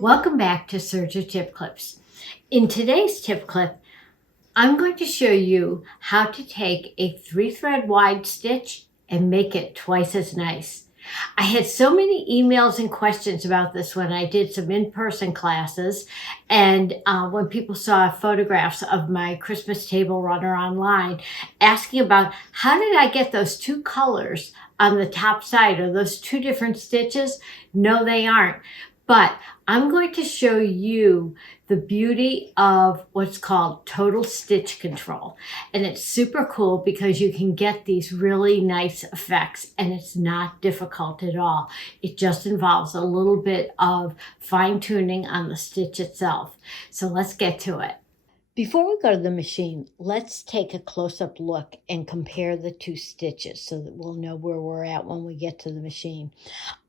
Welcome back to Serger Tip Clips. In today's tip clip, I'm going to show you how to take a 3-thread wide stitch and make it twice as nice. I had so many emails and questions about this when I did some in-person classes, and when people saw photographs of my Christmas table runner online, asking about how did I get those two colors on the top side? Are those two different stitches? No, they aren't. But I'm going to show you the beauty of what's called total stitch control. And it's super cool because you can get these really nice effects and it's not difficult at all. It just involves a little bit of fine tuning on the stitch itself. So let's get to it. Before we go to the machine, let's take a close-up look and compare the two stitches so that we'll know where we're at when we get to the machine.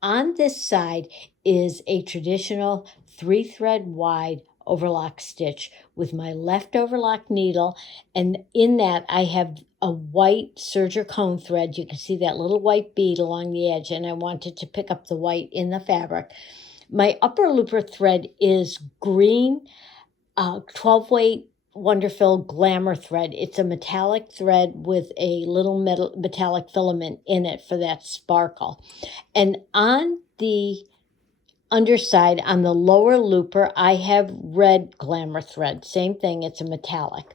On this side is a traditional 3-thread wide overlock stitch with my left overlock needle, and in that I have a white serger cone thread. You can see that little white bead along the edge, and I wanted to pick up the white in the fabric. My upper looper thread is green 12-weight Wonderfil Glamour thread. It's a metallic thread with a little metallic filament in it for that sparkle. And on the underside, on the lower looper, I have red Glamour thread. Same thing, it's a metallic.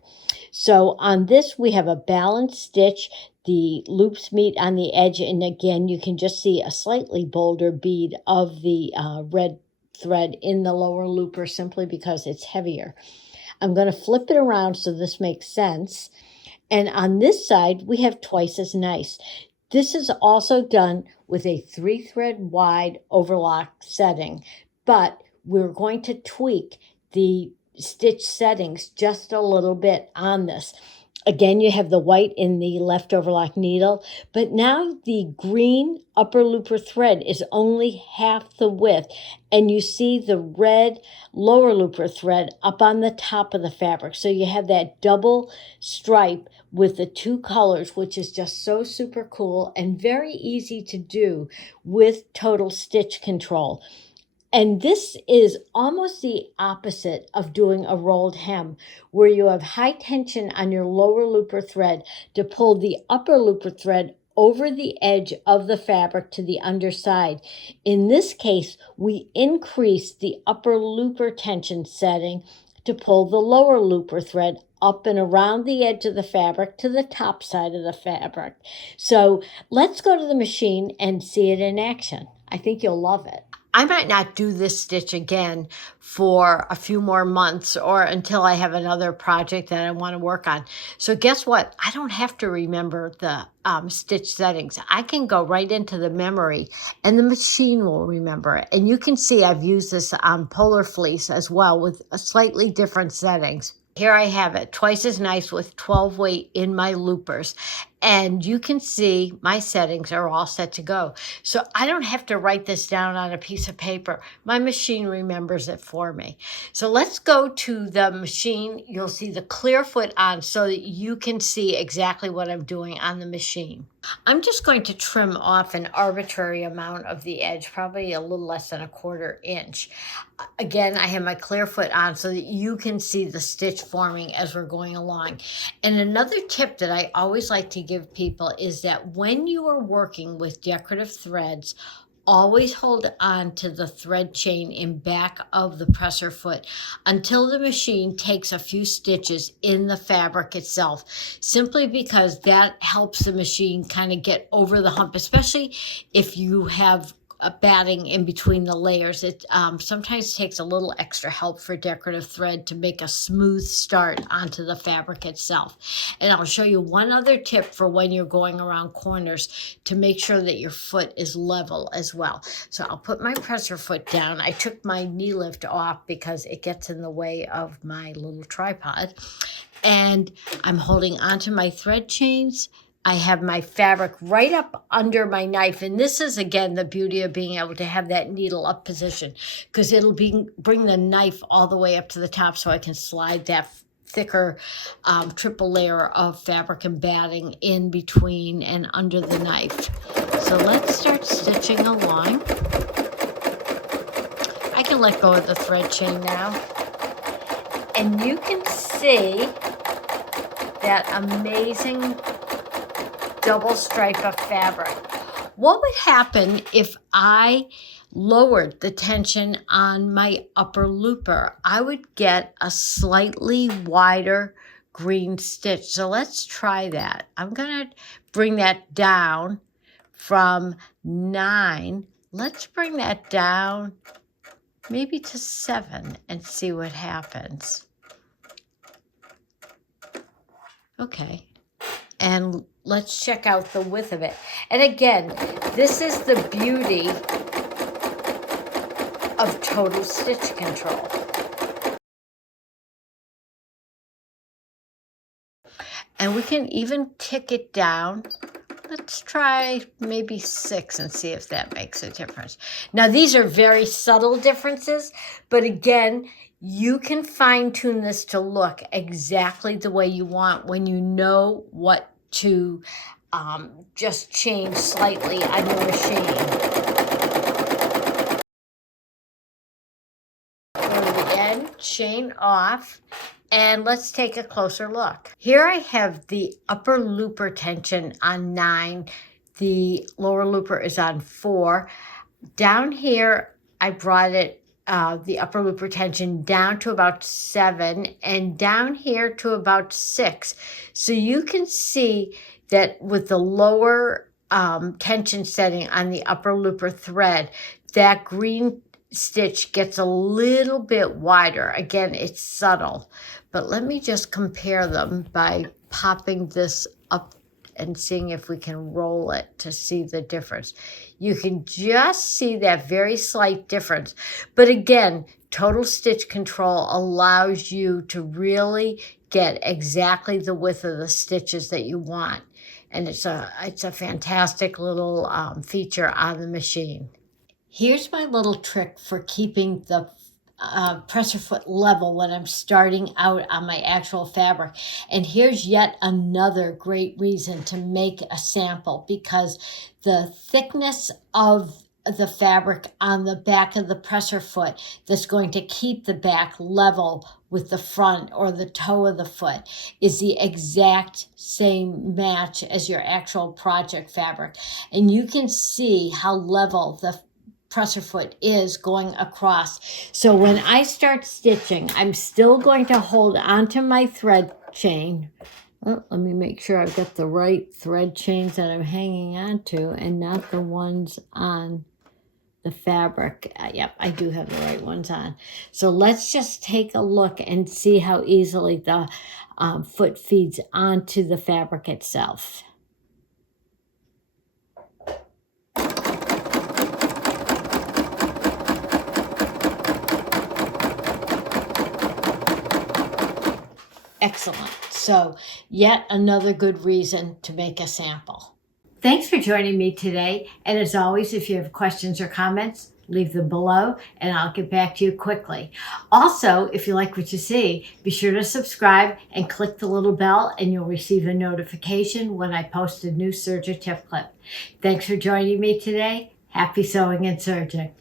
So on this, we have a balanced stitch. The loops meet on the edge, and again, you can just see a slightly bolder bead of the red thread in the lower looper simply because it's heavier. I'm going to flip it around so this makes sense. And on this side, we have twice as nice. This is also done with a 3-thread wide overlock setting, but we're going to tweak the stitch settings just a little bit on this. Again, you have the white in the left overlock needle, but now the green upper looper thread is only half the width, and you see the red lower looper thread up on the top of the fabric. So you have that double stripe with the two colors, which is just so super cool and very easy to do with total stitch control. And this is almost the opposite of doing a rolled hem, where you have high tension on your lower looper thread to pull the upper looper thread over the edge of the fabric to the underside. In this case, we increase the upper looper tension setting to pull the lower looper thread up and around the edge of the fabric to the top side of the fabric. So let's go to the machine and see it in action. I think you'll love it. I might not do this stitch again for a few more months or until I have another project that I want to work on. So guess what? I don't have to remember the stitch settings. I can go right into the memory and the machine will remember it. And you can see I've used this on polar fleece as well with slightly different settings. Here I have it, twice as nice with 12-weight in my loopers. And you can see my settings are all set to go. So I don't have to write this down on a piece of paper. My machine remembers it for me. So let's go to the machine. You'll see the clear foot on so that you can see exactly what I'm doing on the machine. I'm just going to trim off an arbitrary amount of the edge, probably a little less than 1/4 inch. Again, I have my clear foot on so that you can see the stitch forming as we're going along. And another tip that I always like to give people is that when you are working with decorative threads, always hold on to the thread chain in back of the presser foot until the machine takes a few stitches in the fabric itself, simply because that helps the machine kind of get over the hump, especially if you have a batting in between the layers. It sometimes takes a little extra help for decorative thread to make a smooth start onto the fabric itself. And I'll show you one other tip for when you're going around corners to make sure that your foot is level as well. So I'll put my presser foot down. I took my knee lift off because it gets in the way of my little tripod. And I'm holding onto my thread chains. I have my fabric right up under my knife. And this is, again, the beauty of being able to have that needle up position, because it'll bring the knife all the way up to the top so I can slide that thicker triple layer of fabric and batting in between and under the knife. So let's start stitching along. I can can let go of the thread chain now. And you can see that amazing double stripe of fabric. What would happen if I lowered the tension on my upper looper? I would get a slightly wider green stitch. So let's try that. I'm going to bring that down from 9. Let's bring that down maybe to 7 and see what happens. Okay. And let's check out the width of it. And again, this is the beauty of total stitch control. And we can even tick it down. Let's try maybe 6 and see if that makes a difference. Now, these are very subtle differences, but again, you can fine tune this to look exactly the way you want when you know what to just change slightly on your machine. Go to the end, chain off, and let's take a closer look. Here I have the upper looper tension on 9. The lower looper is on 4. Down here, I brought it the upper looper tension down to about 7 and down here to about 6. So you can see that with the lower tension setting on the upper looper thread, that green stitch gets a little bit wider. Again, it's subtle, but let me just compare them by popping this up and seeing if we can roll it to see the difference. You can just see that very slight difference. But again, total stitch control allows you to really get exactly the width of the stitches that you want. And it's a fantastic little feature on the machine. Here's my little trick for keeping the presser foot level when I'm starting out on my actual fabric. And here's yet another great reason to make a sample, because the thickness of the fabric on the back of the presser foot that's going to keep the back level with the front or the toe of the foot is the exact same match as your actual project fabric. And you can see how level the presser foot is going across. So when I start stitching, I'm still going to hold onto my thread chain. Oh, let me make sure I've got the right thread chains that I'm hanging on to and not the ones on the fabric. Yep, I do have the right ones on. So let's just take a look and see how easily the foot feeds onto the fabric itself. Excellent. So yet another good reason to make a sample. Thanks for joining me today. And as always, if you have questions or comments, leave them below and I'll get back to you quickly. Also, if you like what you see, be sure to subscribe and click the little bell and you'll receive a notification when I post a new Serger tip clip. Thanks for joining me today. Happy sewing and serging.